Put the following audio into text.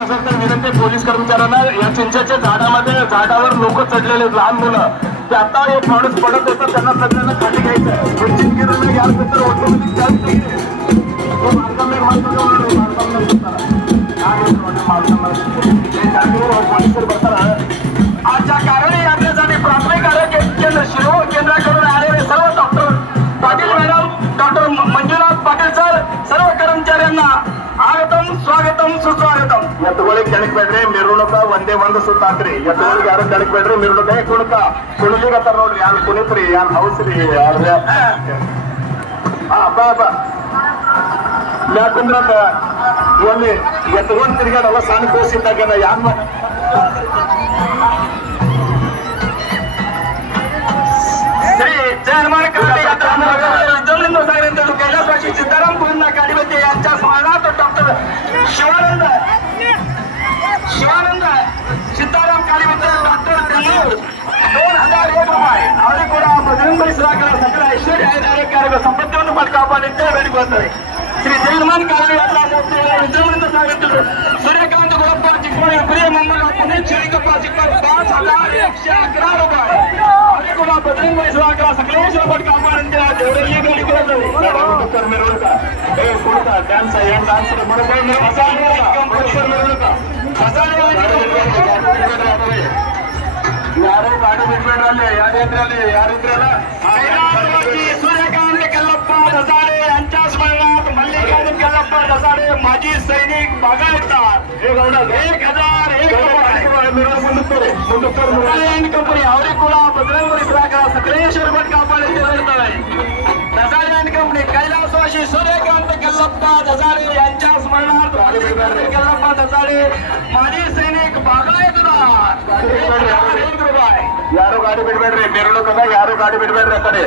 असेल तर विनंती पोलीस कर्मचाऱ्यांना या चिंचेच्या झाडावर लोक चढलेले लहान मुलं ते आता एक माणूस पडत होता त्यांना सगळ्यांना खाली घ्यायचं चिंकेला घ्यायचं तर ऑटोमॅटिक आजच्या कारणे आणण्यासाठी प्राथमिक आरोग्य केंद्र शिरो केंद्राकडून आलेले सर्व doctor Patil madam doctor Manjunath Patil sir सर्व कर्मचाऱ्यांना आगतम स्वागतम सुस्वागतम ಎತ್ತುಗಳಿಗೆ ಕೆಳಗೆ ಬೇಡ್ರಿ ಮಿರುಣಕ ಒಂದೇ ಒಂದು ಸುತ್ತಾತ್ರಿ ಎತ್ತುಗಳಿಗೆ ಯಾರು ಕೆಳಗೆ ಬೇಡ್ರಿ ಮಿರುಣಕ ಕುಣಕ ಕುಣಿಲಿಗತ್ತಾರ ನೋಡ್ರಿ ಯಾರು ಕುಣಿತ್ರಿ ಯಾರು ಹೌಸ್ರಿ ಯಾರು ಬಾ ಬಾ ಯಾಕಂದ್ರ ಒಂದು ಎತ್ತುಗೊಂಡು ತಿರ್ಗಾಡಲ್ಲ ಸಣ್ಣ ಕೋಸಿದ್ದಾಗ ಯಾನ್ श्री जयहनुमान कैलासवासी सीताराम पूर्णा कालीवते यांच्या स्मरणार्थ डॉक्टर शिवानंद सीताराम कालीवते डॉक्टर 2001 रुपये ಅವರಿಗೆ ಕೂಡ ಬಜರಂಗಬಲಿ ಸುಧಾಕರ ಸಕಲ ಐಶ್ವರ್ಯ ಕಾರ್ಯ ಸಂಪತ್ತನ್ನು ಕಾಪಾಡಿದ್ದೇ ಬೇಡಿಕೊಳ್ಳುತ್ತಾರೆ ಶ್ರೀ ಜಯಹನುಮಾನ್ ಕಾಲನಿ ಎಲ್ಲ ಮೂರ್ತಿಗಳ ವಿಜೃಂಭಣೆಯಿಂದ ಸಾಗುತ್ತಿದ್ದು ಸೂರ್ಯಕಾಂತ ಗುರಪ್ಪ ಚಿಕ್ಕಮಗಳೂರು ಪ್ರಿಯ ಮೊಮ್ಮಗ ಪುನೀತ್ ಚಿರಿಕಪ್ಪ ಚಿಕ್ಕಮಗಳೂರು 5111 ರೂಪಾಯಿ ಅವರಿಗೆ ಕೂಡ ಬಜರಂಗಬಲಿ ಸುಧಾಕರ ಸಕಲೇಶ್ವರ ಭಟ್ ಕಾಪಾಡಿದ್ದೇ ದೇವರಲ್ಲಿ ಬೇಡಿಕೊಳ್ಳುತ್ತಾರೆ ಮೆರವಣಿಗ ಕುಣಿತ ಡ್ಯಾನ್ಸ್ ಏನ್ ಡ್ಯಾನ್ಸ್ ಯಾರು ಗಾಡಿ ಬಿಡ್ಬೇಡ್ರಲ್ಲಿ ಯಾರಿದ್ರಲ್ಲ सूर्यकांत कल्लप्पा दसाडे यांच्या स्मरणात मल्लिकार्जुन कल्लप्पा दसाडे माजी सैनिक बागायतदार 1001 कंपनी ಅವರಿಗೆ ಕೂಡ ಬಜರಂಗಬಲಿ ಸುಧಾಕರ ಸಕಲೇಶ್ವರ ಭಟ್ ಕಾಪಾಡಿದ್ದೇ ಇರುತ್ತವೆ दसाडे अँड कंपनी कैलासवासी सूर्यकांत कल्लप्पा दसाडे यांच्या स्मरणार्थ कल्लप्पा दसाडे माजी सैनिक बागायतदार 1001 ರೂಪಾಯಿ ಯಾರು ಗಾಡಿ ಬಿಡಬೇಡ್ರಿ ಮೆರವಣಿಗೆ ಯಾರು ಗಾಡಿ ಬಿಡಬೇಡ್ರಿ ಆ ಕಡೆ